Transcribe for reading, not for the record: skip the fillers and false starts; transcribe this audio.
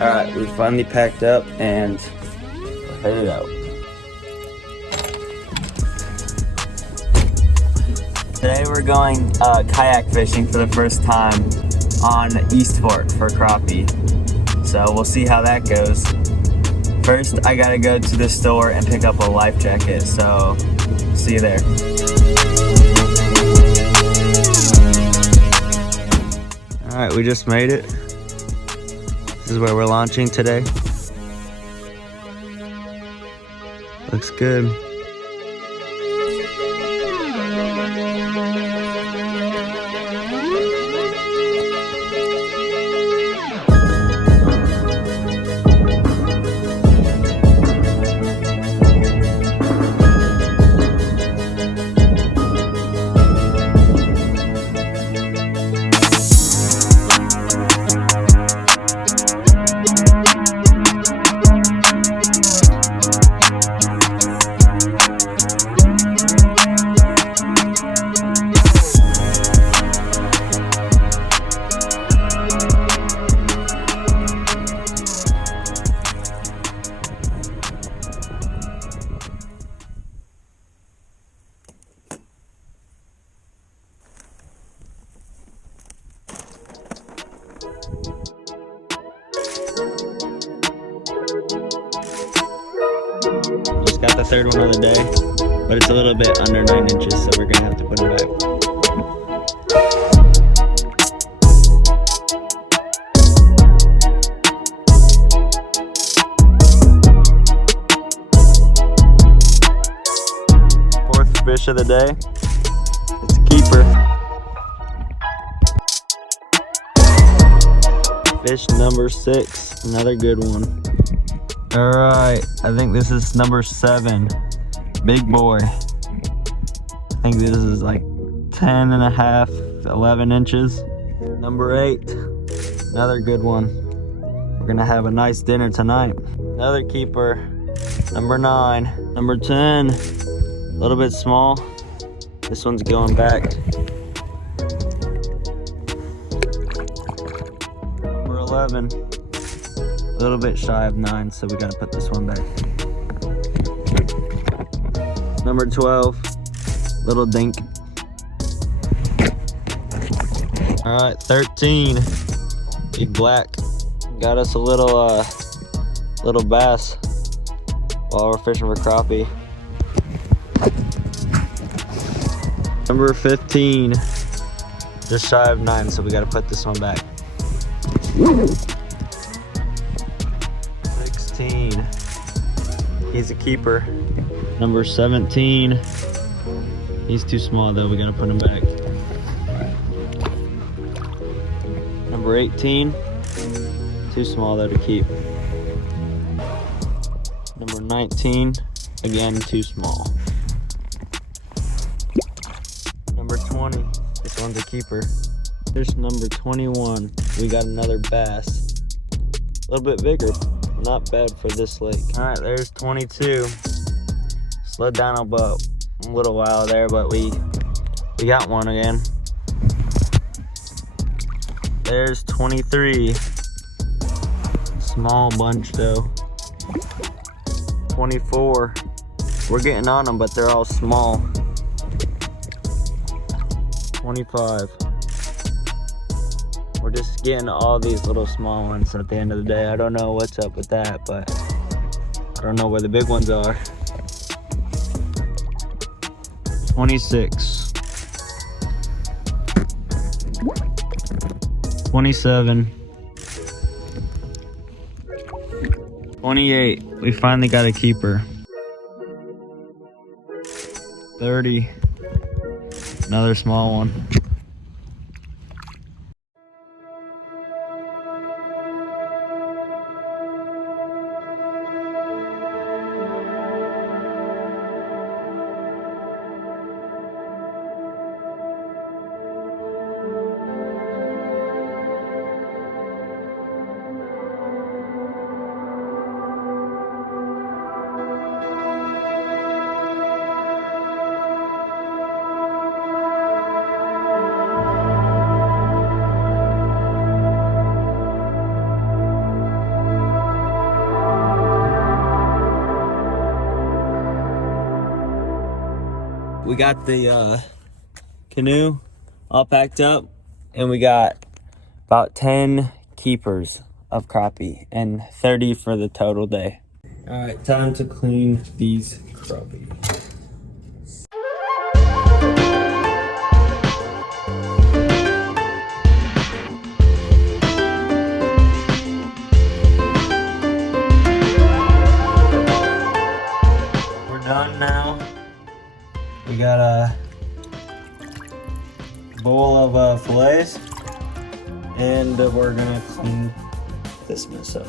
Alright, we finally packed up and we're headed out. Today we're going kayak fishing for the first time on Eastfork for crappie. So we'll see how that goes. First, I gotta go to the store and pick up a life jacket, so see you there. Alright, we just made it. This is where we're launching today. Looks good. Just got the third one of the day, but it's a little bit under 9 inches, so we're gonna have to put it back. Fourth fish of the day. It's a keeper. Fish number 6, another good one. All right, I think this is number 7, big boy. I think this is like 10 and a half, 11 inches. Number 8, another good one. We're gonna have a nice dinner tonight. Another keeper. Number 9, number 10, a little bit small. This one's going back. Number 11. A little bit shy of 9, so we gotta put this one back. Number 12, little dink. All right, 13, big black. Got us a little bass while we're fishing for crappie. Number 15, just shy of 9, so we gotta put this one back. 16, he's a keeper. Number 17, he's too small though, we gotta put him back. Number 18, too small though to keep. Number 19, again too small. Number 20, this one's a keeper. Here's number 21, we got another bass. A little bit bigger. Not bad for this lake. All right, there's 22. Slowed down a little while there, but we got one again. There's 23. Small bunch though. 24. We're getting on them, but they're all small. 25. We're just getting all these little small ones at the end of the day. I don't know what's up with that, but I don't know where the big ones are. 26. 27. 28. We finally got a keeper. 30. Another small one. we got the canoe all packed up, and we got about 10 keepers of crappie and 30 for the total day. All right, time to clean these crappie. We're done now. We got a bowl of fillets, and we're gonna clean this mess up.